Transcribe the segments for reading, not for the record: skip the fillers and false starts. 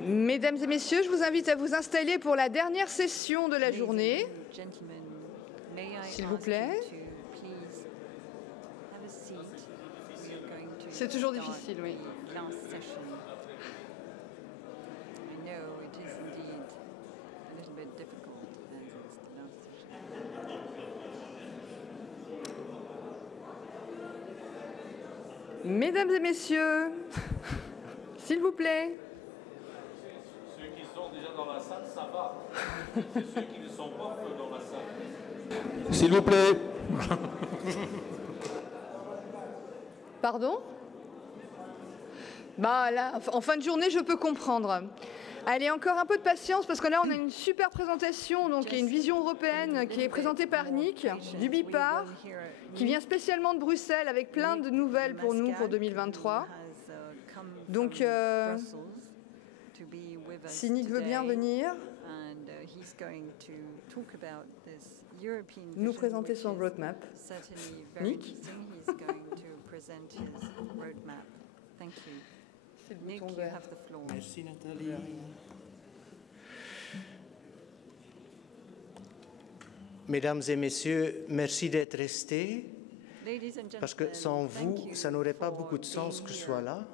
Mesdames et messieurs, je vous invite à vous installer pour la dernière session de la journée. S'il vous plaît. C'est toujours difficile, oui. Mesdames et messieurs, s'il vous plaît. Ceux qui sont déjà dans la salle, ça va. C'est ceux qui ne sont pas dans la salle. S'il vous plaît. Pardon? Bah là, en fin de journée, je peux comprendre. Allez, encore un peu de patience, parce que là, on a une super présentation, donc il y a une vision européenne qui est présentée par Nick, du BIPAR, qui vient spécialement de Bruxelles avec plein de nouvelles pour nous pour 2023. Donc, si Nick veut bien venir nous présenter son roadmap. Nick? Nick, you have the floor. Merci Nathalie. Mesdames et messieurs, merci d'être restés, parce que sans vous, ça n'aurait pas beaucoup de sens que je sois là.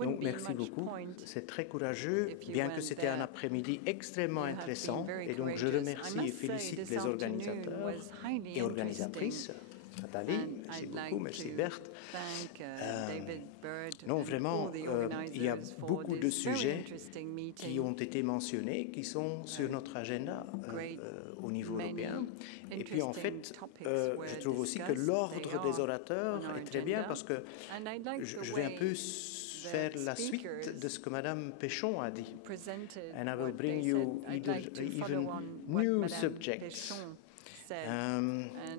Donc merci beaucoup, c'est très courageux, bien que c'était un après-midi extrêmement intéressant. Et donc je remercie et félicite les organisateurs et organisatrices. Nathalie, merci beaucoup, merci Berthe. Non, vraiment, il y a beaucoup de sujets qui ont été mentionnés, qui sont sur notre agenda au niveau européen. Et puis en fait, je trouve aussi que l'ordre des orateurs est très bien parce que je vais un peu faire la suite de ce que Madame Péchon a dit. And I will bring you even new subjects.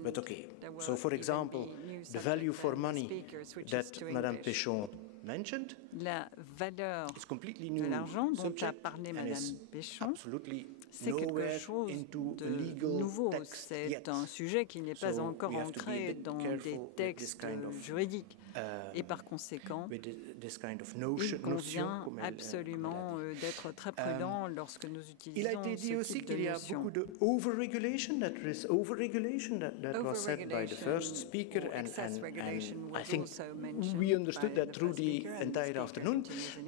But okay, so for example, the value for money that Madame Péchon mentioned is completely new de l'argent dont a subject parlé and Madame is Péchon. absolutely C'est quelque nowhere chose into a de legal nouveau. text C'est yet. un sujet qui n'est pas So encore we have to be a ancré bit dans careful des with textes this kind of, juridiques. Et par conséquent, with this kind of il notion, convient comme elle a absolument dit. d'être très prudent lorsque nous Il a utilisons été dit ce aussi type de qu'il y a notion. beaucoup de overregulation. That was said by the first speaker, and I think we understood that through the entire afternoon.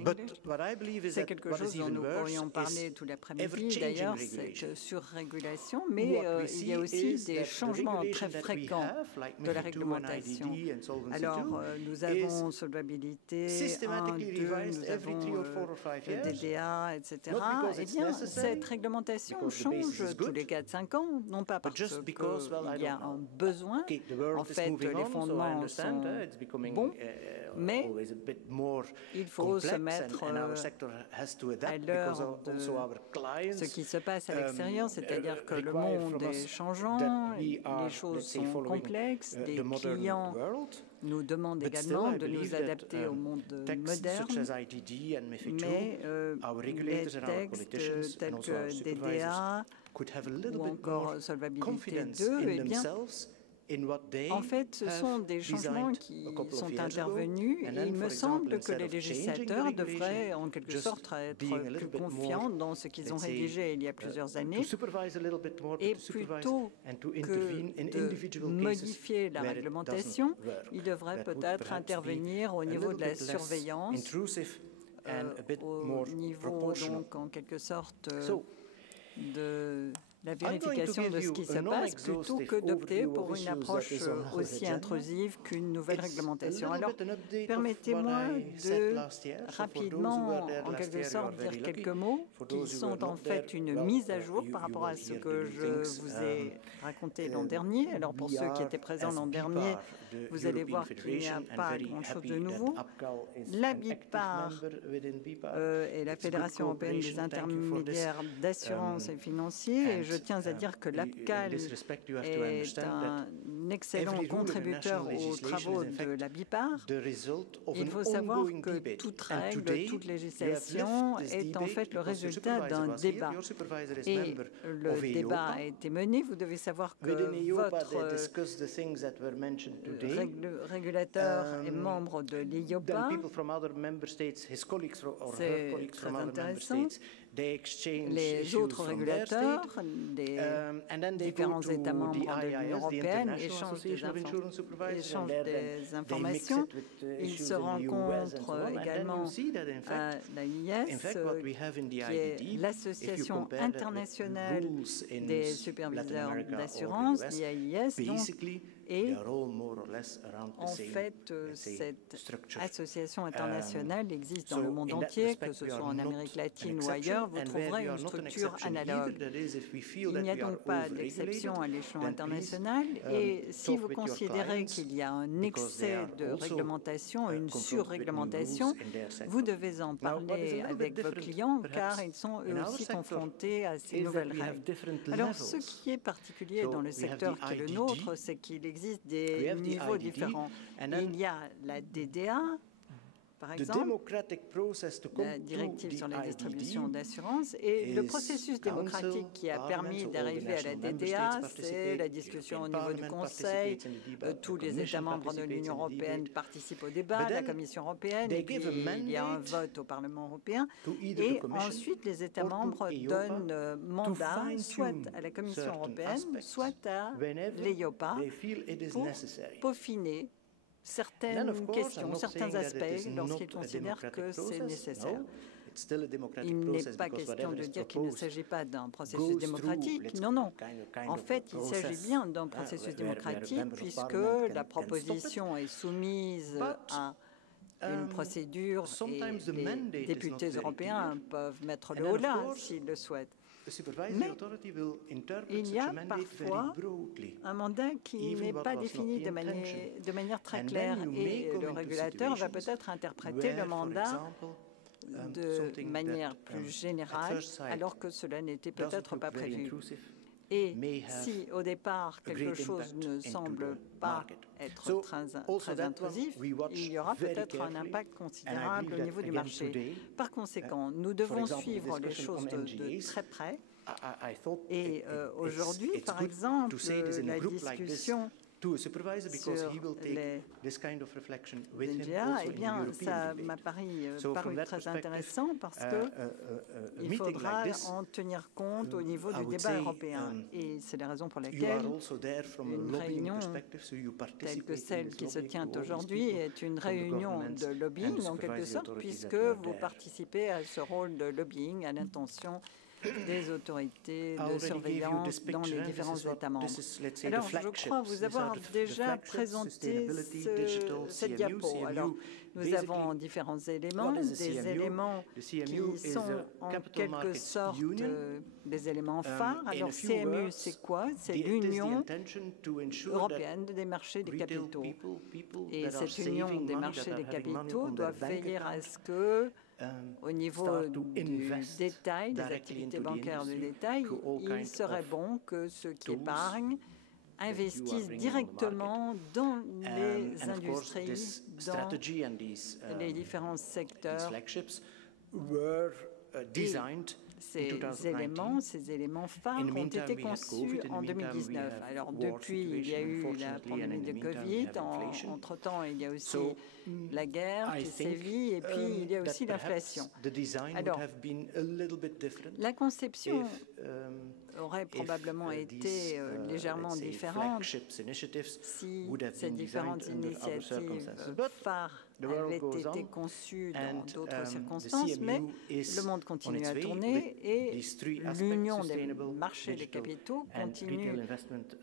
But what I believe is C'est that quelque what chose is dont even nous worse pourrions parler is tout l'après-midi, ever-changing d'ailleurs, regulation. cette surrégulation, mais il y a aussi des changements très fréquents de la réglementation. Alors, nous avons solvabilité 1, 2, nous avons DDA, etc. Eh bien, cette réglementation change tous les 4-5 ans, non pas parce qu'il y a un besoin. En fait, les fondements sont bons, mais il faut se mettre à l'heure de ce qui se passe à l'extérieur, c'est-à-dire que le monde est changeant, les choses sont complexes, les clients nous demandent également de nous adapter au monde moderne, mais les textes tels que DDA ou encore Solvabilité 2, eh bien, en fait, ce sont des changements qui sont intervenus et il me semble que les législateurs devraient en quelque sorte être plus confiants dans ce qu'ils ont rédigé il y a plusieurs années et plutôt que de modifier la réglementation, ils devraient peut-être intervenir au niveau de la surveillance, au niveau donc en quelque sorte de la vérification de ce qui se passe plutôt que d'opter pour une approche aussi intrusive qu'une nouvelle réglementation. Alors, permettez-moi de rapidement, en quelque sorte, dire quelques mots qui sont en fait une mise à jour par rapport à ce que je vous ai raconté l'an dernier. Alors, pour ceux qui étaient présents l'an dernier, vous allez voir qu'il n'y a pas grand-chose de nouveau. La BIPAR et la Fédération européenne des intermédiaires d'assurance et financiers, et je tiens à dire que l'APCAL est un excellent contributeur aux travaux de la BIPAR. Il faut savoir que toute règle, toute législation est en fait le résultat d'un débat. Et le débat a été mené. Vous devez savoir que votre régulateur est membre de l'IOPA. C'est très intéressant. Les autres régulateurs des différents États membres de l'Union européenne échangent des informations. Ils se rencontrent également à l'AIS, qui est l'Association internationale des superviseurs d'assurance, l'AIS. Et en fait, cette association internationale existe dans le monde entier, que ce soit en Amérique latine ou ailleurs, vous trouverez une structure analogue. Il n'y a donc pas d'exception à l'échelon international. Et si vous considérez qu'il y a un excès de réglementation, une surréglementation, vous devez en parler avec vos clients, car ils sont eux aussi confrontés à ces nouvelles règles. Alors, ce qui est particulier dans le secteur qui est le nôtre, c'est qu'il existe des niveaux différents. Il y a la DDA, par exemple, la directive sur la distribution d'assurance, et le processus démocratique qui a permis d'arriver à la DDA, c'est la discussion au niveau du Conseil. Tous les États membres de l'Union européenne participent au débat, la Commission européenne, et puis il y a un vote au Parlement européen. Et ensuite, les États membres donnent mandat soit à la Commission européenne, soit à l'EIOPA pour peaufiner certaines questions, certains aspects, lorsqu'ils considèrent que c'est nécessaire. Il n'est pas question de dire qu'il ne s'agit pas d'un processus démocratique. Non, non. En fait, il s'agit bien d'un processus démocratique, puisque la proposition est soumise à une procédure et les députés européens peuvent mettre le holà s'ils le souhaitent. Mais il y a parfois un mandat qui n'est pas défini de manière très claire et le régulateur va peut-être interpréter le mandat de manière plus générale alors que cela n'était peut-être pas prévu. Et si au départ quelque chose ne semble pas être très intrusif, il y aura peut-être un impact considérable au niveau du marché. Par conséquent, nous devons suivre les choses de très près. Et aujourd'hui, par exemple, la discussion sur les DGA, eh bien, ça m'a paru très intéressant parce qu'il faudra en tenir compte au niveau du débat européen. Et c'est la raison pour laquelle une réunion telle que celle qui se tient aujourd'hui est une réunion de lobbying, en quelque sorte, puisque vous participez à ce rôle de lobbying à l'intention des autorités de surveillance dans les différents États membres. Alors, je crois vous avoir déjà présenté cette diapo. Alors, nous avons différents éléments, des éléments qui sont en quelque sorte des éléments phares. Alors, CMU, c'est quoi? C'est l'Union européenne des marchés des capitaux. Et cette Union des marchés des capitaux doit veiller à ce que au niveau du détail, des activités bancaires de détail, il serait bon que ceux qui épargnent investissent directement dans les industries, dans les différents secteurs. Ces éléments phares ont été conçus en 2019. Alors depuis, il y a eu la pandémie de Covid. Entre-temps, il y a aussi la guerre qui sévit et puis il y a aussi l'inflation. Alors, la conception aurait probablement été légèrement différente si ces différentes initiatives phares avaient été conçues dans d'autres circonstances, mais le monde continue à tourner et l'Union des marchés des capitaux continue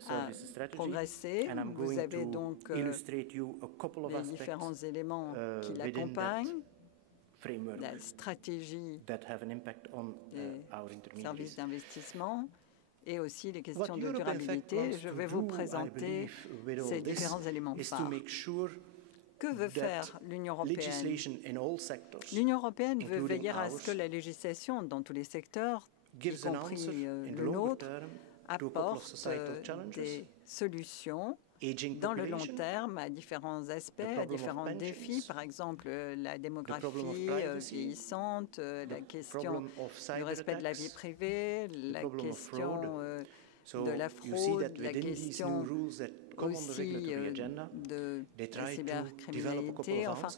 à progresser. Vous avez donc les différents éléments qui l'accompagnent, la stratégie des services d'investissement et aussi les questions de durabilité. Je vais vous présenter ces différents éléments phares. Que veut faire l'Union européenne? L'Union européenne veut veiller à ce que la législation dans tous les secteurs, y compris le nôtre, apporte des solutions dans le long terme à différents aspects, à différents défis, par exemple la démographie vieillissante, la question du respect de la vie privée, la question de la fraude, la question aussi de la cybercriminalité. Enfin,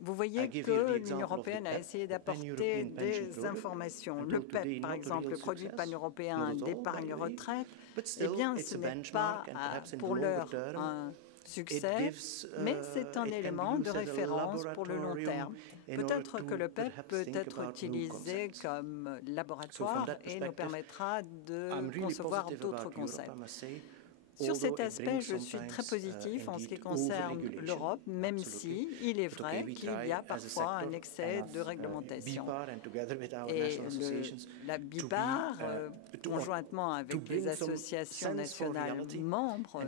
vous voyez que l'Union européenne a essayé d'apporter des informations. Le PEP, par exemple, le produit pan-européen d'épargne retraite, eh bien, ce n'est pas pour l'heure un succès, mais c'est un élément de référence pour le long terme. Peut-être que le PEP peut être utilisé comme laboratoire et nous permettra de concevoir d'autres concepts. Sur cet aspect, je suis très positif en ce qui concerne l'Europe, même si il est vrai qu'il y a parfois un excès de réglementation. Et la BIPAR, conjointement avec les associations nationales membres,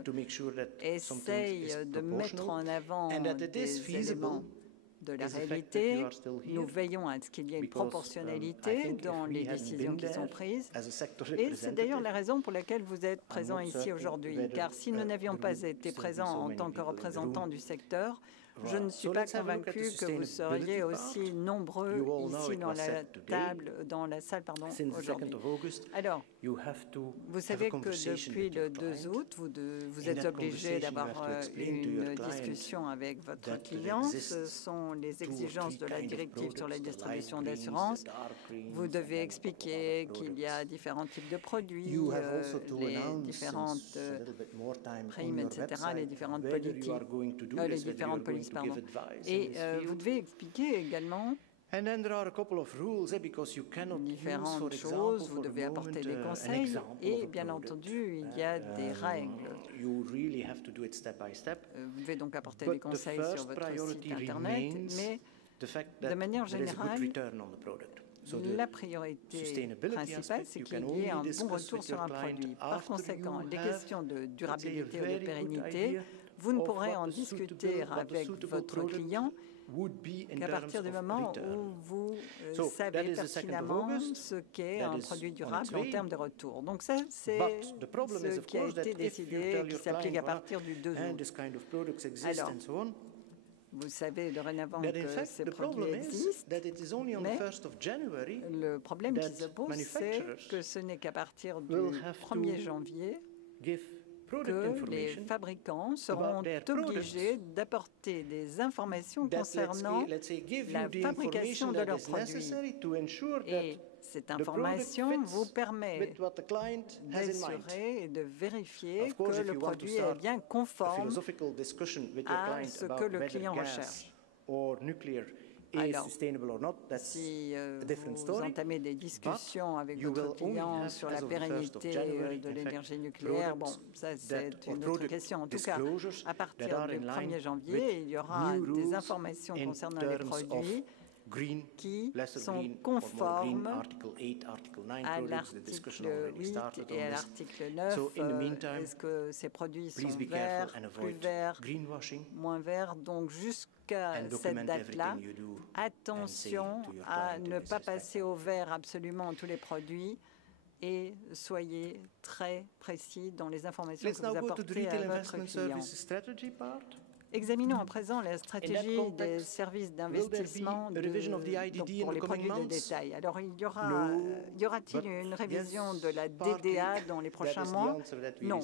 essaye de mettre en avant des éléments de la réalité. Nous veillons à ce qu'il y ait une proportionnalité dans les décisions qui sont prises. Et c'est d'ailleurs la raison pour laquelle vous êtes présents ici aujourd'hui. Car si nous n'avions pas été présents en tant que représentants du secteur, je ne suis pas convaincu que vous seriez aussi nombreux ici dans la salle aujourd'hui. Alors, vous savez que depuis le 2 août, vous êtes obligé d'avoir une discussion avec votre client. Ce sont les exigences de la directive sur la distribution d'assurance. Vous devez expliquer qu'il y a différents types de produits, les différentes primes, etc., les différentes politiques, les différentes polices. Et vous devez expliquer également différentes choses, vous devez apporter des conseils et bien entendu, il y a des règles. Vous devez donc apporter des conseils sur votre site Internet, mais de manière générale, la priorité principale, c'est qu'il y ait un bon retour sur un produit. Par conséquent, les questions de durabilité ou de pérennité, vous ne pourrez en discuter avec votre client qu'à partir du moment où vous savez pertinemment ce qu'est un produit durable en termes de retour. Donc ça, c'est ce qui a été décidé, qui s'applique à partir du 2 août. Alors, vous savez dorénavant que ces produits existent, mais le problème qui se pose, c'est que ce n'est qu'à partir du 1er janvier que les fabricants seront obligés d'apporter des informations concernant la fabrication de leurs produits. Et cette information vous permet d'assurer et de vérifier que le produit est bien conforme à ce que le client recherche. Alors, si vous entamez des discussions avec votre client sur la pérennité de l'énergie nucléaire, bon, ça c'est une autre question. En tout cas, à partir du 1er janvier, il y aura des informations concernant les produits qui sont conformes à l'article 8 et à l'article 9. Est-ce que ces produits sont verts, plus verts, moins verts? Donc jusqu'à cette date-là, attention à ne pas passer au vert absolument tous les produits et soyez très précis dans les informations que vous apportez à votre client. Examinons à présent la stratégie des services d'investissement pour les produits de détail. Alors, y aura-t-il une révision de la DDA dans les prochains mois? Non.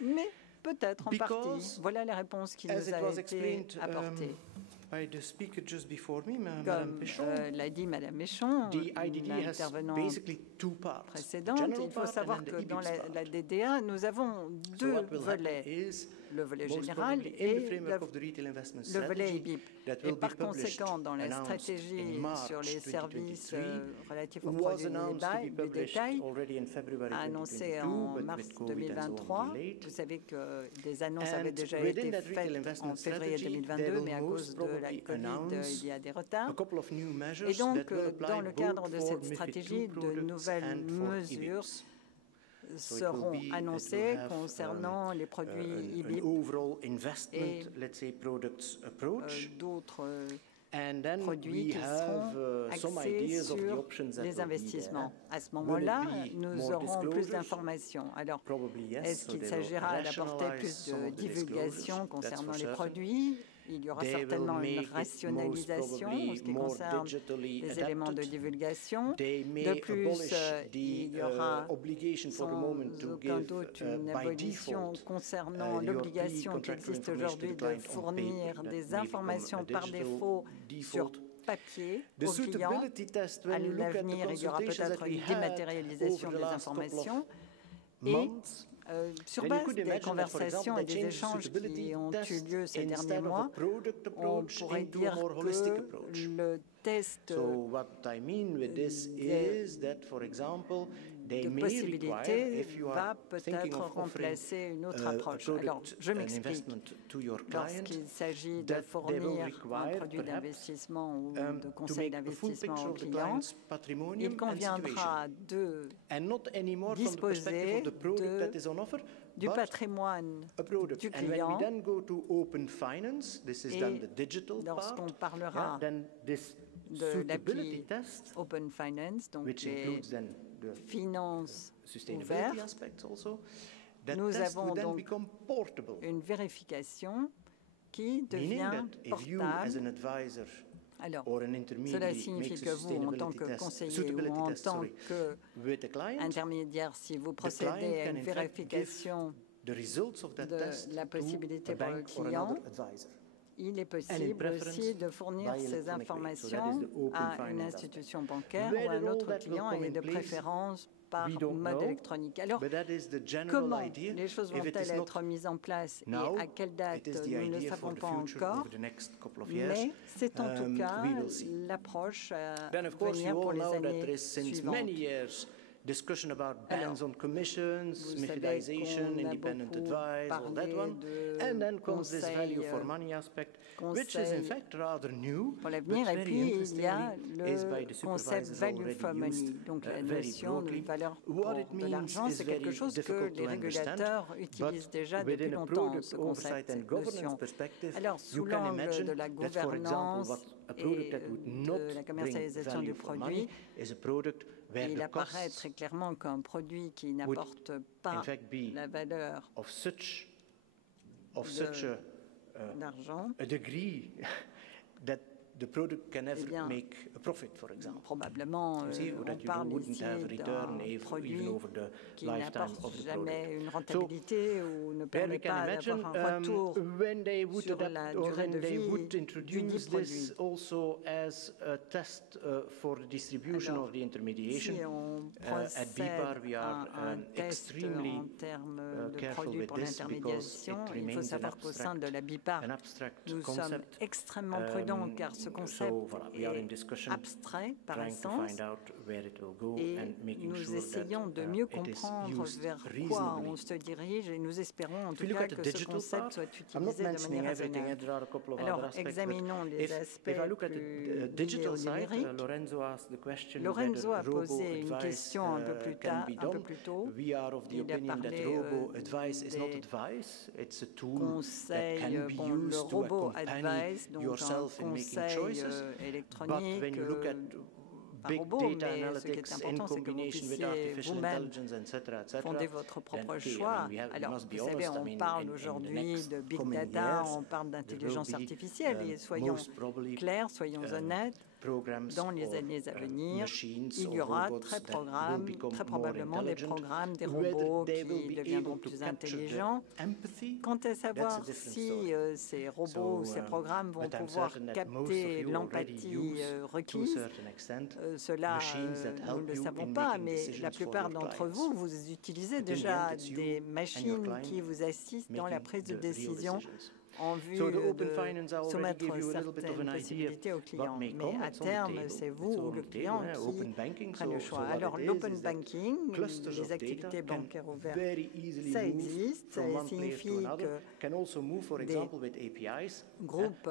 Mais peut-être en partie. Voilà la réponse qui nous a été apportée. Comme l'a dit Mme Méchon, l'intervenante précédente, il faut savoir que dans la DDA, nous avons 2 volets, le volet général et le volet EBIP. Et par conséquent, dans la stratégie sur les services relatifs aux produits de détail, annoncée en mars 2023, vous savez que des annonces avaient déjà été faites en février 2022, mais à cause de la COVID, il y a des retards. Et donc, dans le cadre de cette stratégie, de nouvelles mesures seront annoncées concernant les produits EBIP et d'autres produits qui seront axés sur les investissements. À ce moment-là, nous aurons plus d'informations. Alors, est-ce qu'il s'agira d'apporter plus de divulgation concernant les produits? Il y aura certainement une rationalisation en ce qui concerne les éléments de divulgation. De plus, il y aura sans aucun doute une abolition concernant l'obligation qui existe aujourd'hui de fournir des informations par défaut sur papier aux clients. À l'avenir, il y aura peut-être une dématérialisation des informations. Et sur base des conversations et des échanges qui ont eu lieu ces derniers mois, on pourrait dire que le test de possibilités va peut-être remplacer une autre approche. Alors, je m'explique. Lorsqu'il s'agit de fournir un produit d'investissement ou de conseil d'investissement aux clients, il conviendra de disposer du patrimoine du client. Et lorsqu'on parlera de l'appli Open Finance, donc les finances ouvertes, nous avons donc une vérification qui devient portable. Alors, cela signifie que vous, en tant que conseiller ou en tant qu'intermédiaire, si vous procédez à une vérification de la possibilité pour le client, il est possible aussi de fournir ces informations à une institution bancaire ou à un autre client et de préférence par mode électronique. Alors, comment les choses vont-elles être mises en place et à quelle date, nous ne le savons pas encore, mais c'est en tout cas l'approche à venir pour les années suivantes. Discussion about bans on commissions, MiFIDization, independent advice, all that one, and then comes this value for money aspect, which is in fact rather new, pour l'avenir. Et puis il y a le concept value for money, donc la notion de valeur pour de l'argent. C'est quelque chose que les régulateurs utilisent déjà depuis longtemps, ce concept, cette notion. Alors sous l'angle de la gouvernance et de la commercialisation du produit, il apparaît très clairement qu'un produit qui n'apporte pas la valeur d'argent, the product can never make a profit, for example. Probablement, on parle ici d'un produit qui n'apporte jamais une rentabilité ou ne permet pas d'avoir un retour sur la durée de vie du dit produit. Si on procède à un test en termes de produits pour l'intermédiation, il faut savoir qu'au sein de la BIPAR, nous sommes extrêmement prudents car ce concept est abstrait par essence et nous essayons de mieux comprendre vers quoi on se dirige et nous espérons en tout cas que ce concept soit utilisé de manière raisonnable. Alors, examinons les aspects plus liés au numérique. Lorenzo a posé une question un peu plus tôt. Il a parlé des conseils, le robot advice, donc un conseil électronique par robot, mais ce qui est important, c'est que vous puissiez vous-même fonder votre propre choix. Alors, vous savez, on parle aujourd'hui de big data, on parle d'intelligence artificielle, et soyons clairs, soyons honnêtes. Dans les années à venir, il y aura très probablement des programmes, des robots qui deviendront plus intelligents. Quant à savoir si ces robots ou ces programmes vont pouvoir capter l'empathie requise, cela, nous ne le savons pas, mais la plupart d'entre vous, vous utilisez déjà des machines qui vous assistent dans la prise de décision en vue de soumettre certaines possibilités aux clients. Mais à terme, c'est vous ou le client qui prenne le choix. Alors, l'open banking, les activités bancaires ouvertes, ça existe. Ça signifie que des groupes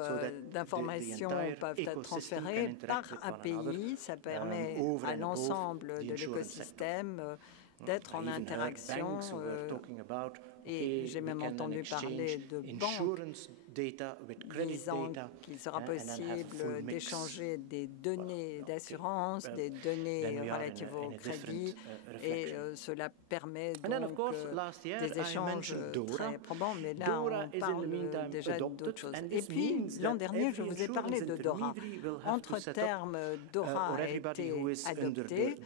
d'informations peuvent être transférés par API. Ça permet à l'ensemble de l'écosystème d'être en interaction Et j'ai même entendu parler de banques disant qu'il sera possible d'échanger des données d'assurance, des données relatives au crédit, et cela permet donc des échanges très probants. Mais là, on parle déjà d'autres choses. Et puis, l'an dernier, je vous ai parlé de DORA. Entre termes, DORA a été adopté,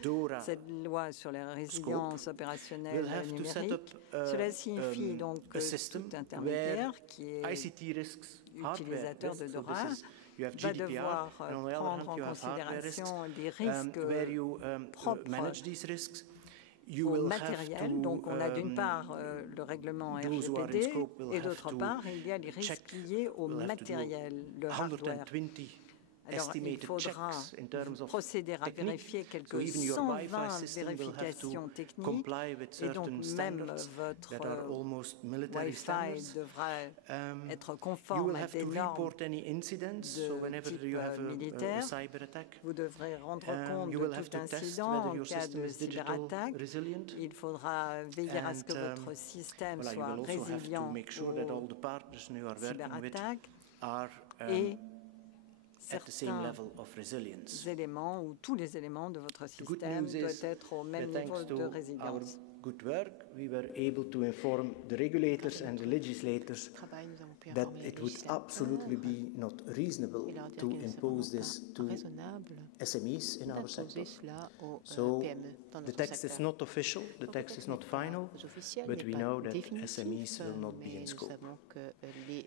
cette loi sur la résilience opérationnelle numérique. Cela signifie donc que tout intermédiaire qui est utilisateur de DORA va devoir prendre en considération des risques propres au matériel. Donc, on a d'une part le règlement RGPD et d'autre part, il y a les risques liés au matériel, le hardware. Alors, il faudra procéder à vérifier quelques 120 vérifications techniques et donc même votre Wi-Fi devra être conforme à des normes de type militaire. Vous devrez rendre compte de tout incident en cas de cyberattaque. Il faudra veiller à ce que votre système soit résilient aux cyberattaques et certains éléments ou tous les éléments de votre système doivent être au même niveau de résilience. Good work, we were able to inform the regulators and the legislators that it would absolutely be not reasonable to impose this to SMEs in our sector. So the text is not official, the text is not final, but we know that SMEs will not be in scope.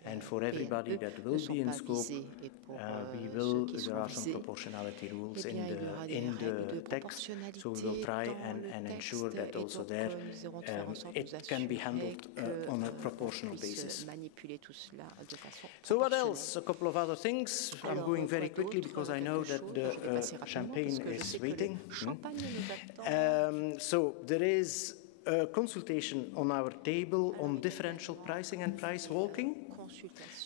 And for everybody that will be in scope, there are some proportionality rules in the text, so we will try and ensure that also there it can be handled on a proportional basis. So what else? A couple of other things. I'm going very quickly because I know that the champagne is waiting. So there is a consultation on our table on differential pricing and price walking.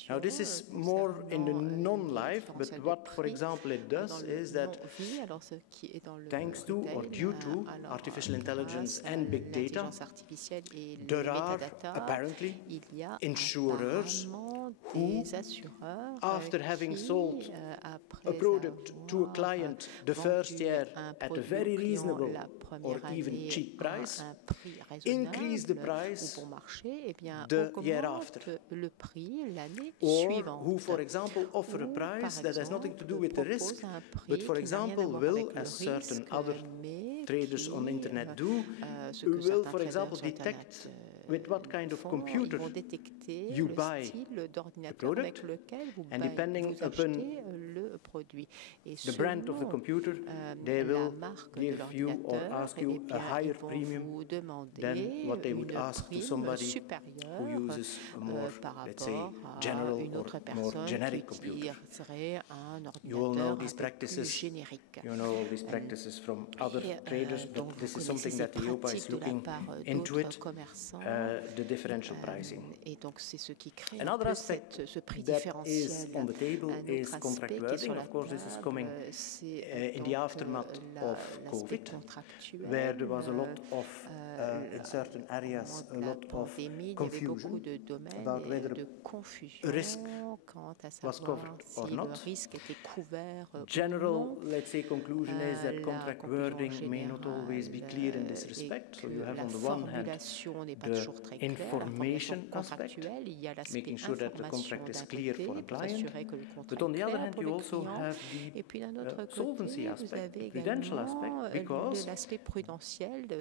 Now, this is more in the non-life, but what, for example, it does is that thanks to or due to artificial intelligence and big data, there are apparently insurers who, after having sold a product to a client the first year at a very reasonable or even cheap price, increase the price the year after. Or who, for example, offer a price that has nothing to do with the risk, but, for example, will, as certain other traders on the internet do, will, for example, detect with what kind of computer you buy the product, and depending upon the brand of the computer, they will give you or ask you a higher premium than what they would ask to somebody who uses a more, let's say, general or more generic computer. You all know these practices. You know all these practices from other traders, but this is something that EIOPA is looking into it. The differential pricing. Another aspect that is on the table is contract wording. Of course, this is coming in the aftermath of COVID, where there was a lot of, in certain areas, a lot of confusion about whether a risk was covered or not. General, let's say, conclusion is that contract wording may not always be clear in this respect. So you have on the one hand the information aspect, making sure that the contract is clear for the client. But on the other hand, you also have the solvency aspect, the prudential aspect, because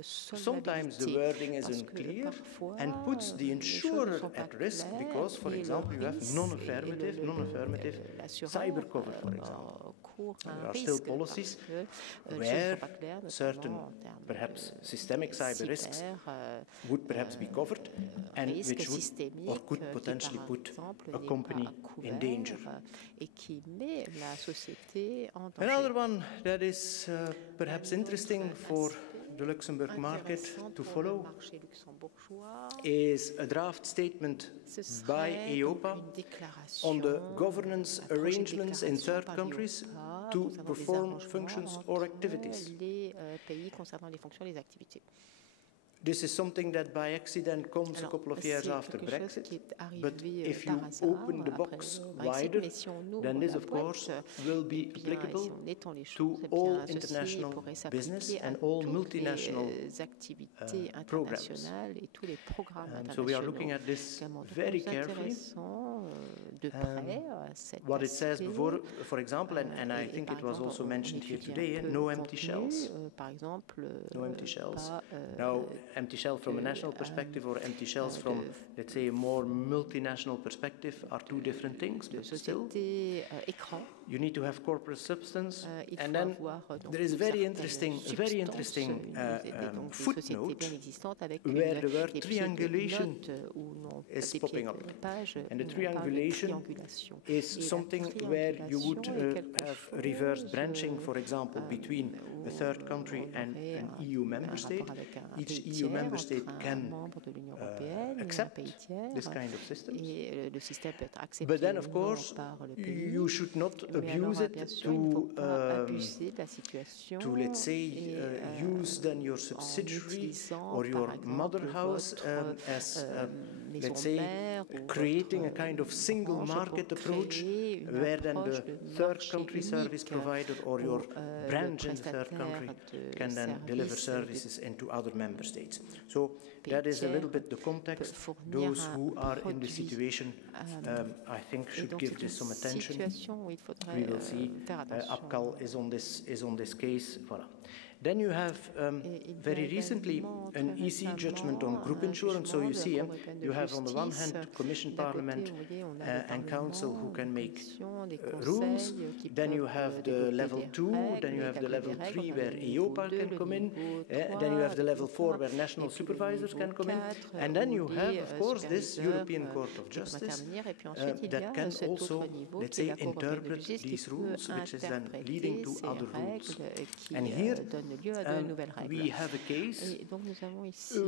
sometimes the wording is unclear and puts the insurer at risk because, for example, you have non-affirmative cyber cover, for example. There are still policies where certain, perhaps systemic cyber risks would perhaps be covered and which would or could potentially put a company in danger. Another one that is perhaps interesting for the Luxembourg market to follow is a draft statement by EIOPA on the governance arrangements in third countries to perform functions or activities. This is something that by accident comes a couple of years after Brexit, but if you open the box wider, then this of course will be applicable to all international business and all multinational programs. So we are looking at this very carefully. What it says before, for example, and I think it was also mentioned here today, no empty shells. No empty shells. Now, empty shell from a national perspective or empty shells from, let's say, a more multinational perspective are two different things, but still, you need to have corporate substance. And then there is a very interesting footnote where the word triangulation is popping up. And the triangulation is something where you would have reverse branching, for example, between a third country and an EU member state. Each EU member state can accept this kind of systems. But then, of course, you should not abuse it to let's say, use then your subsidiary or your mother house as, let's say, creating a kind of single market approach where then the third country service provider or your branch in the third country can then deliver services into other member states. So that is a little bit the context. Those who are in the situation, I think, should give this some attention. We will see. APCAL is on this case. Voilà. Then you have very recently an EC judgment on group insurance. So you see, you have on the one hand Commission, Parliament and Council who can make rules. Then you have the level 2, then you have the level 3 where EIOPA can come in. Then you have the level 4 where national supervisors can come in. And then you have, of course, this European Court of Justice that can also, let's say, interpret these rules, which is then leading to other rules. And here, we have a case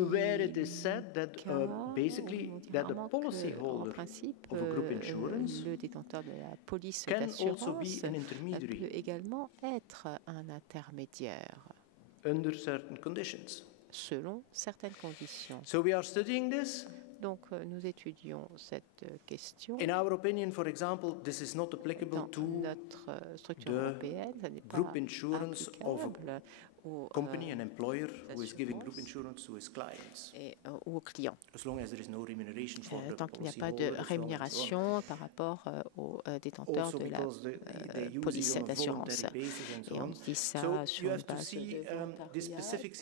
where it is said that basically that the policyholder of a group insurance can also be an intermediary under certain conditions. So we are studying this. Donc, nous étudions cette question. In our opinion, for example, this is not applicable to the group insurance of a company, an employer who is giving group insurance to his clients. Ou aux clients. As long as there is no remuneration for the tant qu'il n'y a pas de rémunération par rapport aux détenteurs de la police d'assurance. Et on dit ça sur une base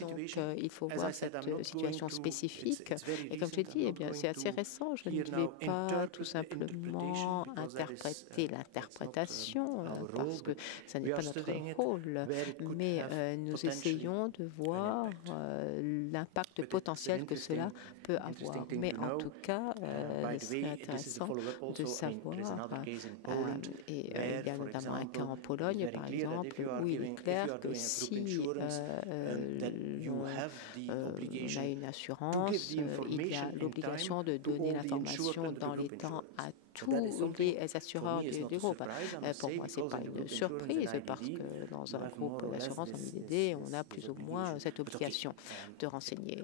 donc, il faut voir cette situation spécifique. Et comme je l'ai dit, eh bien, c'est assez récent. Je ne vais pas tout simplement interpréter l'interprétation parce que ça n'est pas notre rôle. Mais nous essayons de voir l'impact potentiel que cela peut avoir. Mais en tout cas, ce serait intéressant de savoir, et il y a notamment un cas en Pologne, par exemple, où il est clair que si on a une assurance, il y a l'obligation de donner l'information dans les temps à tous les assureurs du groupe. Pour moi, ce n'est pas une surprise parce que dans un groupe d'assurance en IDD, on a plus ou moins cette obligation de renseigner.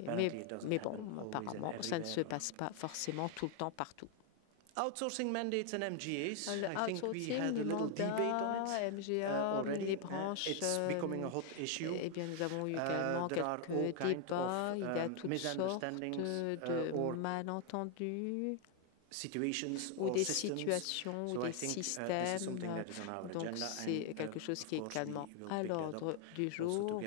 Mais bon, apparemment, ça ne se passe pas forcément tout le temps partout. Outsourcing mandates and MGAs. I think we had a little debate on it already. It's becoming a hot issue. Eh bien, nous avons eu également quelques débats. Il y a toutes sortes de malentendus. Ou des situations ou des systèmes. Donc c'est quelque chose qui est également à l'ordre du jour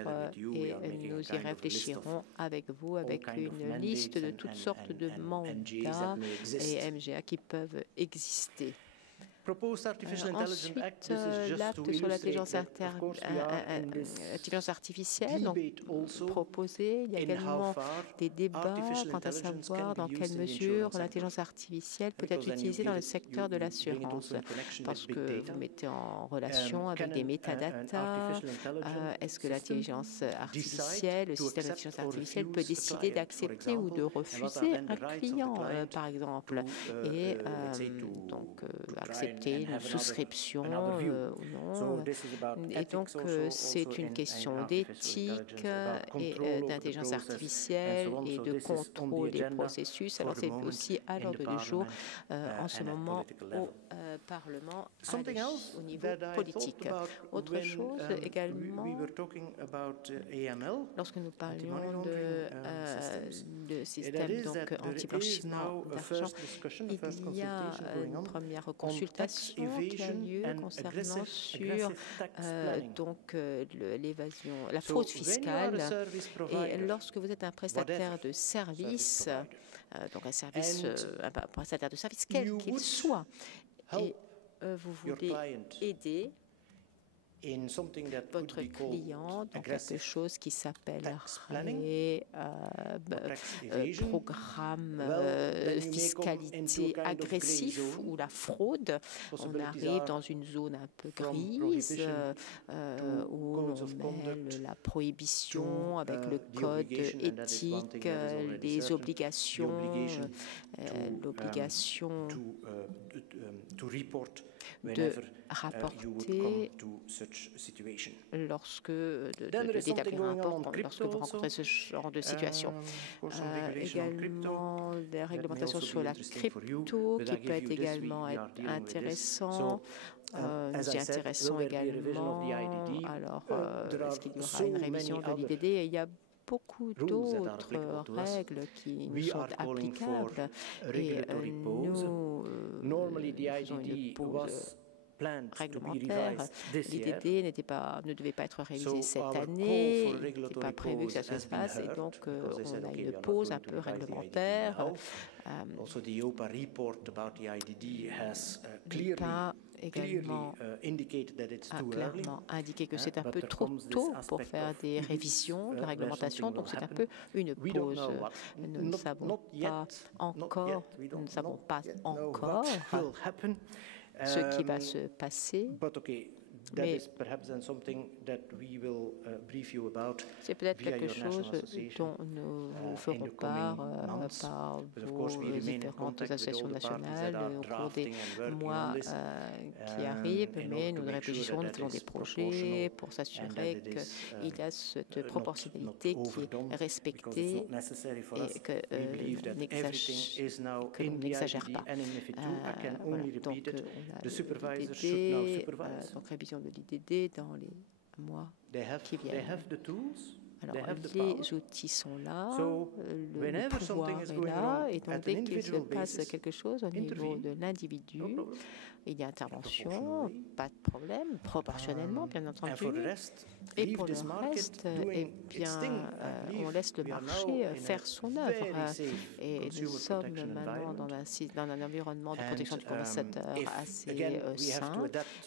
et nous y réfléchirons avec vous, avec une liste de toutes sortes de mandats et MGA qui peuvent exister. Ensuite, l'acte sur l'intelligence artificielle, donc proposé, il y a également des débats quant à savoir dans quelle mesure l'intelligence artificielle peut être utilisée dans le secteur de l'assurance, parce que vous mettez en relation avec des métadatas. Est-ce que l'intelligence artificielle, le système d'intelligence artificielle peut décider d'accepter ou de refuser un client, par exemple, et donc accepter accepter une souscription ou non. Et donc, c'est une question d'éthique et d'intelligence artificielle et de contrôle des processus. Alors, c'est aussi à l'ordre du jour en ce moment au Parlement au niveau politique. Autre chose également, lorsque nous parlions de système anti-blanchiment d'argent, il y a une première consultation qui a lieu concernant sur l'évasion, la fraude fiscale. Et lorsque vous êtes un prestataire de service, donc un prestataire de service quel qu'il soit, et vous voulez aider votre client dans quelque chose qui s'appellerait programme fiscalité agressif ou la fraude. On arrive dans une zone un peu grise où l'on mêle la prohibition avec le code éthique, les obligations, l'obligation de rapporter d'établir un rapport lorsque vous rencontrez ce genre de situation. Également, des réglementations sur la crypto qui peut être également intéressant. Nous y intéressons également. Alors, est-ce qu'il y aura une révision de l'IDD? Il y a beaucoup d'autres règles qui nous sont applicables et nous faisons une pause réglementaire. L'IDD ne devait pas être révisé cette année, il n'était pas prévu que ça se fasse et donc on a une pause un peu réglementaire. L'IPA également a clairement indiqué que c'est un peu trop tôt pour faire des révisions de réglementation, donc c'est un peu une pause. Nous ne savons pas encore ce qui va se passer. Mais c'est peut-être quelque chose dont nous vous ferons part par vos différentes associations nationales au cours des mois qui arrivent, mais nous réfléchissons, nous faisons des projets pour s'assurer qu'il y a cette proportionnalité qui est respectée et que l'on n'exagère pas. Voilà, donc on a l'IDD, donc révision de l'IDD dans les mois qui viennent. Alors, les outils sont là, le pouvoir est là, et donc dès qu'il se passe quelque chose au niveau de l'individu, il y a intervention, pas de problème, proportionnellement, bien entendu. Et pour le reste, eh bien, on laisse le marché faire son œuvre. Et nous sommes maintenant dans un environnement de protection du consommateur assez sain.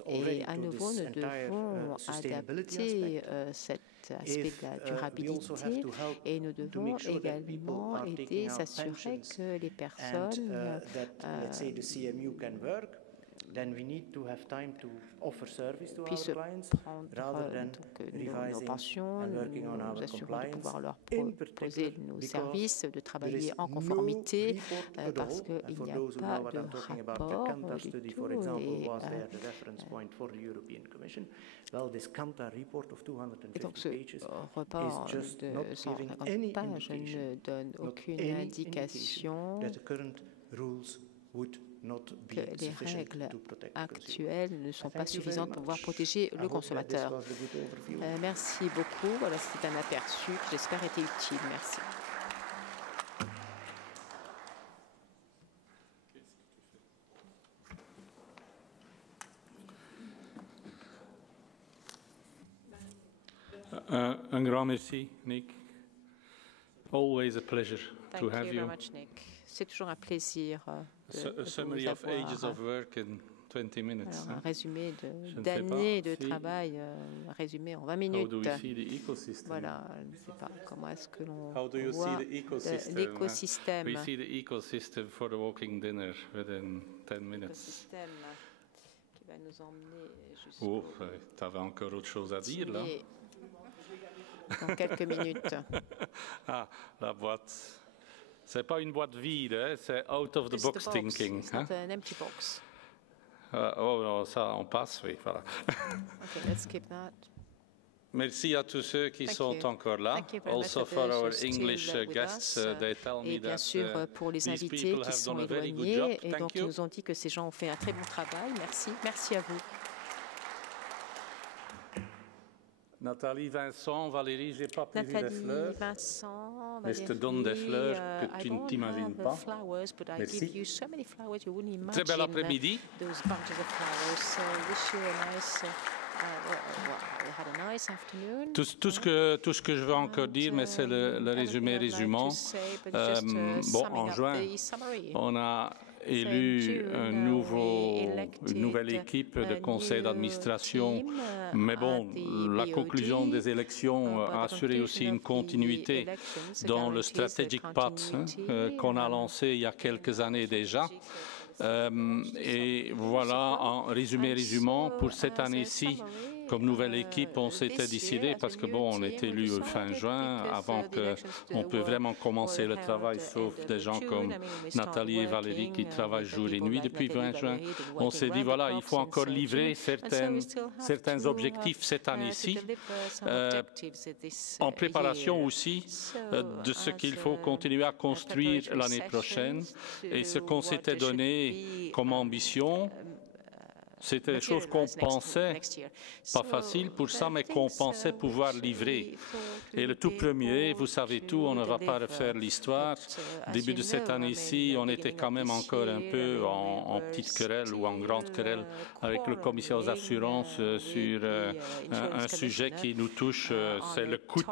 Et à nouveau, nous devons adapter cet aspect de la durabilité et nous devons également aider, s'assurer que les personnes puissent prendre nos pensions, nous assurons de pouvoir leur proposer nos services, de travailler en conformité parce qu'il n'y a pas de rapport du tout. Et donc ce rapport de 150 pages ne donne aucune indication que les règles actuelles ne sont pas suffisantes pour pouvoir protéger le consommateur. Merci beaucoup. Voilà, c'était un aperçu qui, j'espère, était utile. Merci. Un grand merci, Nick. Always a pleasure to have you. C'est toujours un plaisir de summary of ages of work in 20 minutes. Alors, un résumé d'années de travail, résumé en 20 minutes. How do we see the ecosystem? Voilà, je ne sais pas comment est-ce que l'on voit l'écosystème. We see the ecosystem for the walking dinner within 10 minutes. L'écosystème qui va nous emmener jusqu'au... Oh, tu avais encore autre chose à dire, là? Dans quelques minutes. Ah, la boîte... C'est pas une boîte vide, hein? C'est out of the box thinking. It's not an empty box. Oh non, ça, on passe, oui, voilà. Okay, let's skip that. Merci à tous ceux qui sont encore là. Also for our English guests, they tell me et bien that sûr pour les invités qui sont éloignés, et donc ils nous ont dit que ces gens ont fait un très bon travail. Merci, merci à vous. Nathalie, Vincent, Valérie, j'ai pas prévu des fleurs. Vincent, Mais je te donne des fleurs que tu ne t'imagines pas. Merci. Très bel après-midi. Tout ce que je veux encore dire, mais c'est le résumant. En juin, on a élu une nouvelle équipe de conseil d'administration. Mais bon, la conclusion des élections a assuré aussi une continuité dans le Strategic Path qu'on a lancé il y a quelques années déjà. Et voilà, en résumant, pour cette année-ci, comme nouvelle équipe, on s'était décidé, parce que bon, on est élu fin juin, avant qu'on peut vraiment commencer le travail, sauf des gens comme Nathalie et Valérie qui travaillent jour et nuit depuis 20 juin. On s'est dit, voilà, il faut encore livrer certains objectifs cette année-ci, en préparation aussi de ce qu'il faut continuer à construire l'année prochaine. Et ce qu'on s'était donné comme ambition, c'était des choses qu'on pensait, pas facile pour ça, mais qu'on pensait pouvoir livrer. Et le tout premier, vous savez tout, on ne va pas refaire l'histoire. Début de cette année-ci, on était quand même encore un peu en petite querelle ou en grande querelle avec le commissaire aux assurances sur un sujet qui nous touche, c'est le coût,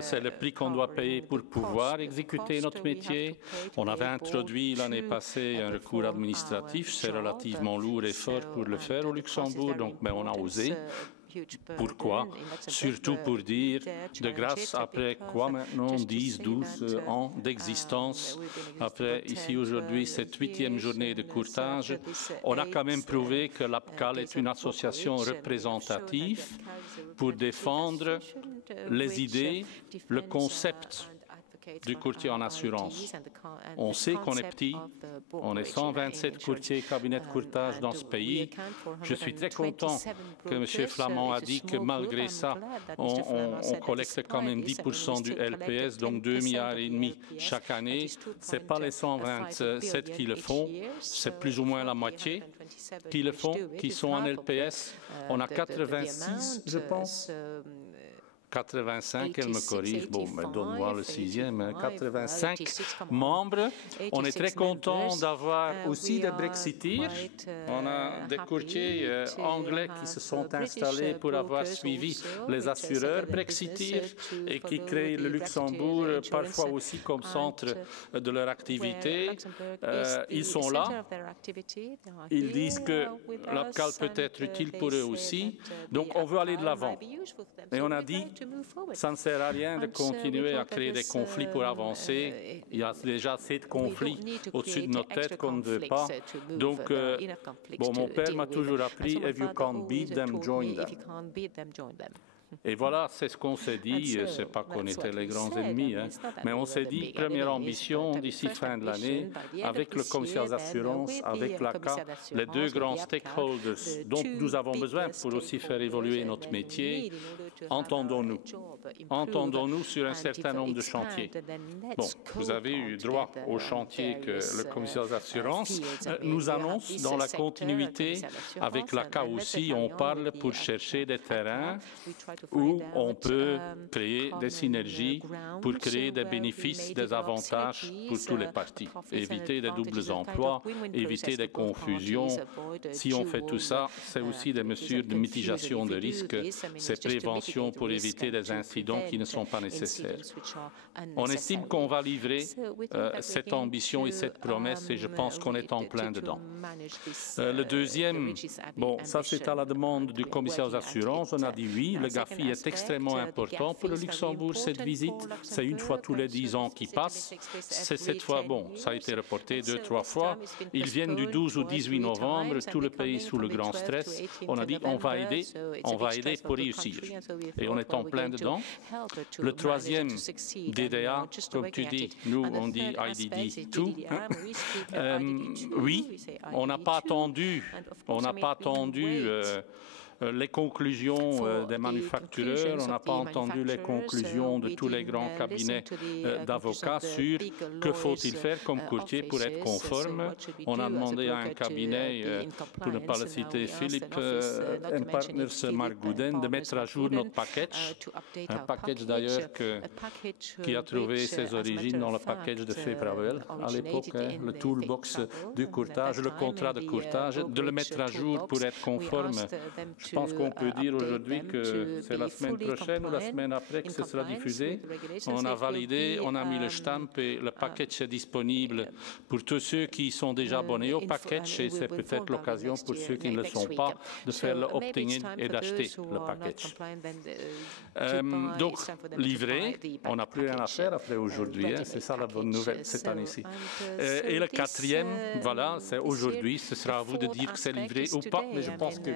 c'est le prix qu'on doit payer pour pouvoir exécuter notre métier. On avait introduit l'année passée un recours administratif, c'est relativement lourd et fort pour le faire au Luxembourg, donc on a osé. Pourquoi? Surtout pour dire, de grâce, après quoi maintenant 10, 12 ans d'existence, après ici aujourd'hui cette 8e journée de courtage, on a quand même prouvé que l'APCAL est une association représentative pour défendre les idées, le concept du courtier en assurance. On sait qu'on est petit, on est 127 courtiers et cabinets de courtage dans ce pays. Je suis très content que M. Flamand a dit que malgré ça, on collecte quand même 10% du LPS, donc 2,5 milliards chaque année. Ce n'est pas les 127 qui le font, c'est plus ou moins la moitié qui le font, qui sont en LPS. On a 86, je pense. 85, elle me corrige, bon, donne-moi le 6e, 85 membres. On est très content d'avoir aussi des Brexiteers. On a des courtiers anglais qui se sont installés pour avoir suivi les assureurs Brexiteers et qui créent le Luxembourg parfois aussi comme centre de leur activité. Ils sont là. Ils disent que l'APCAL peut être utile pour eux aussi. Donc on veut aller de l'avant. Et on a dit, ça ne sert à rien de continuer à créer des conflits pour avancer. Il y a déjà assez de conflits au-dessus de nos têtes qu'on ne veut pas. Donc, mon père m'a toujours appris, if you can't beat them, join them. Et voilà, c'est ce qu'on s'est dit, c'est pas qu'on était les grands ennemis, mais on s'est dit, première ambition d'ici fin de l'année, avec le commissaire d'assurance, avec l'ACA, les deux grands stakeholders dont nous avons besoin pour aussi faire évoluer notre métier, entendons-nous sur un certain nombre de chantiers. Bon, vous avez eu droit aux chantiers que le commissaire d'assurance nous annonce dans la continuité. Avec l'ACA aussi, on parle pour chercher des terrains où on peut créer des synergies pour créer des bénéfices, des avantages pour tous les partis. Éviter des doubles emplois, éviter des confusions. Si on fait tout ça, c'est aussi des mesures de mitigation de risques, c'est prévention pour éviter des incidents qui ne sont pas nécessaires. On estime qu'on va livrer cette ambition et cette promesse et je pense qu'on est en plein dedans. Le deuxième, bon, ça c'est à la demande du commissaire aux assurances, on a dit oui, le GAFI est extrêmement important pour le Luxembourg, cette visite. C'est une fois tous les 10 ans qui passe. C'est cette fois, bon, ça a été reporté 2-3 fois. Ils viennent du 12 au 18 novembre, tout le pays sous le grand stress. On a dit on va aider pour réussir. et on est en plein dedans. Le troisième, DDA, comme tu dis, nous on dit IDD tout. Oui, on n'a pas attendu les conclusions des manufactureurs, on n'a pas entendu les conclusions de tous les grands cabinets d'avocats sur que faut-il faire comme courtier pour être conforme. On a demandé à un cabinet, pour ne pas le citer, Philippe Partners Mark Gooden, de mettre à jour notre package, un package d'ailleurs qui a trouvé ses origines dans le package de Faber-Hawell à l'époque, le toolbox du courtage, le contrat de courtage, de le mettre à jour pour être conforme. Je pense qu'on peut dire aujourd'hui que c'est la semaine prochaine ou la semaine après que ce sera diffusé. On a validé, on a mis le stamp et le package est disponible pour tous ceux qui sont déjà abonnés au package et c'est peut-être l'occasion pour ceux qui ne le sont pas de faire le opting-in et d'acheter le package. Donc, livré, on n'a plus rien à faire après aujourd'hui, hein, c'est ça la bonne nouvelle cette année-ci. Et le quatrième, voilà, c'est aujourd'hui, ce sera à vous de dire que c'est livré ou pas, mais je pense que...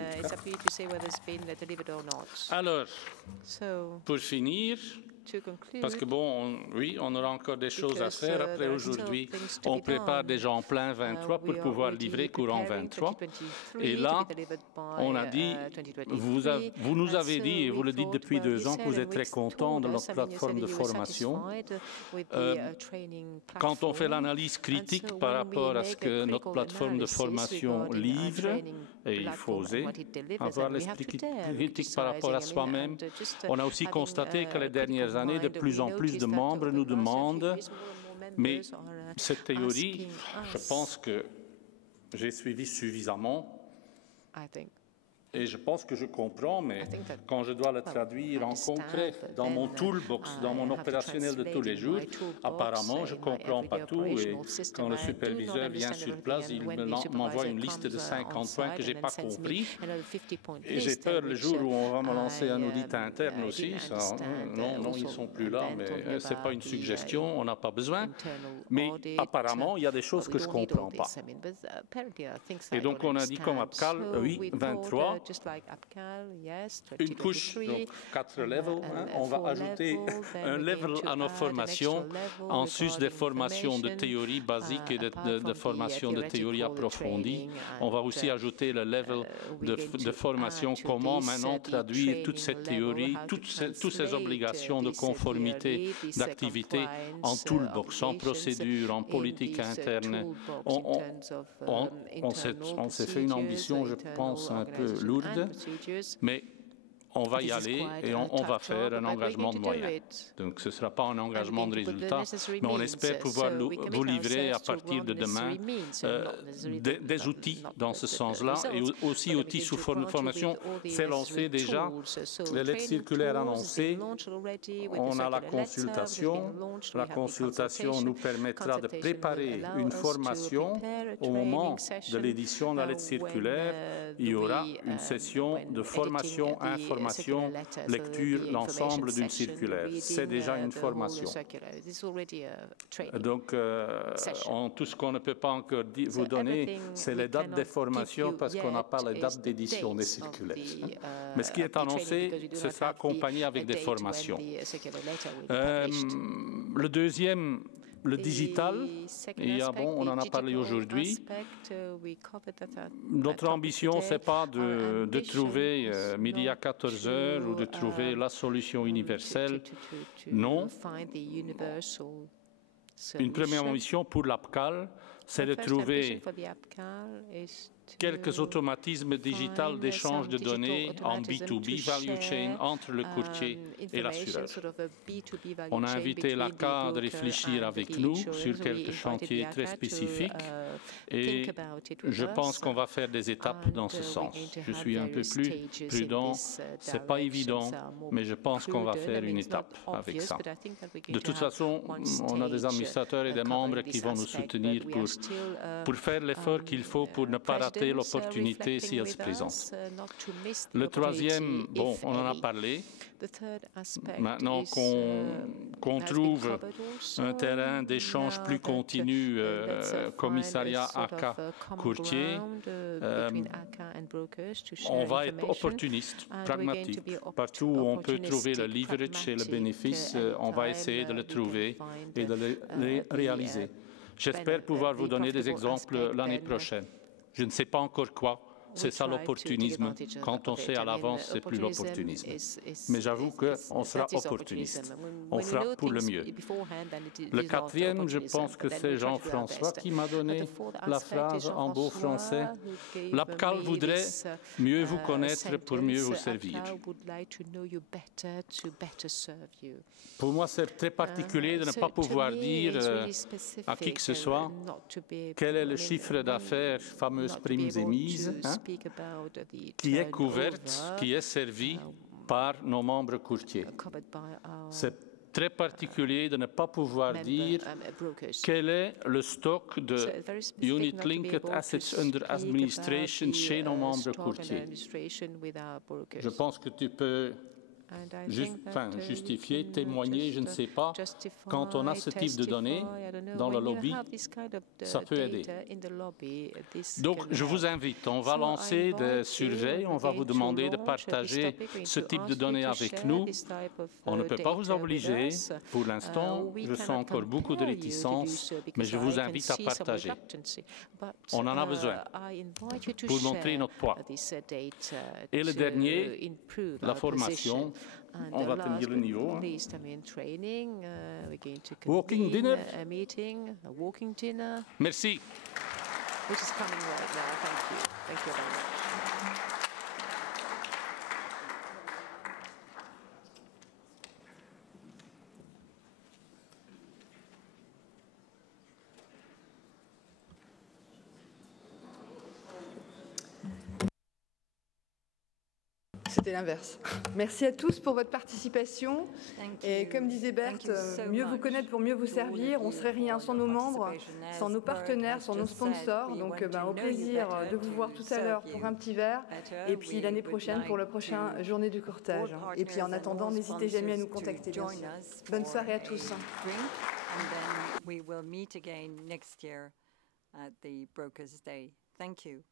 Alors, pour finir, parce que bon, oui, on aura encore des choses à faire. Après aujourd'hui, on prépare déjà en plein 23 pour pouvoir livrer courant 23. Et là, on a dit, vous nous avez dit, et vous le dites depuis 2 ans, que vous êtes très content de notre plateforme de formation. Quand on fait l'analyse critique par rapport à ce que notre plateforme de formation livre, et il faut oser avoir l'esprit critique par rapport à soi-même, on a aussi constaté que les dernières années, de plus en plus de membres nous demandent, mais cette théorie, je pense que j'ai suivi suffisamment et je pense que je comprends, mais quand je dois le traduire en concret dans mon toolbox, dans mon opérationnel de tous les jours, apparemment, je ne comprends pas tout. Et quand le superviseur vient sur place, il m'envoie une liste de 50 points que je n'ai pas compris. Et j'ai peur le jour où on va me lancer un audit interne aussi. Ça, non, ils ne sont plus là, mais ce n'est pas une suggestion, on n'a pas besoin. Mais apparemment, il y a des choses que je ne comprends pas. Et donc, on a dit comme APCAL, oui, 23. Une couche, donc 4 levels. On va ajouter un level à nos formations, en sus des formations de théorie basique et de formations de théorie approfondie. On va aussi ajouter le level de formation, comment maintenant traduire toute cette théorie, toutes ces obligations de conformité, d'activité en toolbox, en procédure, en politique interne. On s'est fait une ambition, je pense, un peu lourde, mais on va y aller et on va faire un engagement de moyens. Donc ce ne sera pas un engagement de résultat, mais on espère pouvoir vous livrer à partir de demain des outils dans ce sens-là et aussi outils sous formation. C'est lancé déjà, les lettres circulaires annoncées, on a la consultation. La consultation nous permettra de préparer une formation au moment de l'édition de la lettre circulaire. Il y aura une session de formation, information, lecture, l'ensemble d'une circulaire. C'est déjà une formation. Donc, tout ce qu'on ne peut pas encore vous donner, c'est les dates des formations parce qu'on n'a pas les dates d'édition des circulaires. Mais ce qui est annoncé, ce sera accompagné avec des formations. Le deuxième, le digital, on en a parlé aujourd'hui. Notre ambition, ce n'est pas de trouver midi à 14 heures ou de trouver la solution universelle. Non. Une première ambition pour l'APCAL, c'est de trouver quelques automatismes digitaux d'échange de données en B2B value chain entre le courtier et l'assureur. On a invité l'ACA de réfléchir avec nous sur quelques chantiers très spécifiques et je pense qu'on va faire des étapes dans ce sens. Je suis un peu plus prudent, ce n'est pas évident, mais je pense qu'on va faire une étape avec ça. De toute façon, on a des administrateurs et des membres qui vont nous soutenir pour faire l'effort qu'il faut pour ne pas rater rater l'opportunité si elle se présente. Le troisième, bon, on en a parlé. Maintenant qu'on trouve un terrain d'échange plus continu, commissariat ACA courtier, on va être opportuniste, pragmatique. Partout où on peut trouver le leverage et le bénéfice, on va essayer de le trouver et de le réaliser. J'espère pouvoir vous donner des exemples l'année prochaine. Je ne sais pas encore quoi. C'est ça l'opportunisme. Quand on sait à l'avance, c'est plus l'opportunisme. Mais j'avoue qu'on sera opportuniste. On fera pour le mieux. Le quatrième, je pense que c'est Jean-François qui m'a donné la phrase en beau français. L'APCAL voudrait mieux vous connaître pour mieux vous servir. Pour moi, c'est très particulier de ne pas pouvoir dire à qui que ce soit quel est le chiffre d'affaires, fameuse primes émises, qui est couverte, qui est servie par nos membres courtiers. C'est très particulier de ne pas pouvoir dire quel est le stock de Unit Linked Assets Under Administration chez nos membres courtiers. Je pense que tu peux justifier, témoigner, je ne sais pas. Quand on a ce type de données dans le lobby, ça peut aider. Donc, je vous invite, on va lancer des surveilles, on va vous demander de partager ce type de données avec nous. On ne peut pas vous obliger. Pour l'instant, je sens encore beaucoup de réticence, mais je vous invite à partager. On en a besoin pour montrer notre poids. Et le dernier, la formation. On va tenir le niveau. Walking dinner. Merci. C'était l'inverse. Merci à tous pour votre participation. Et comme disait Berthe, mieux vous connaître pour mieux vous servir. On ne serait rien sans nos membres, sans nos partenaires, sans nos sponsors. Donc au plaisir de vous voir tout à l'heure pour un petit verre. Et puis l'année prochaine pour la prochaine journée du cortège. Et puis en attendant, n'hésitez jamais à nous contacter. Bien sûr. Bonne soirée à tous. We will meet again next year at the Brokers' Day. Thank you.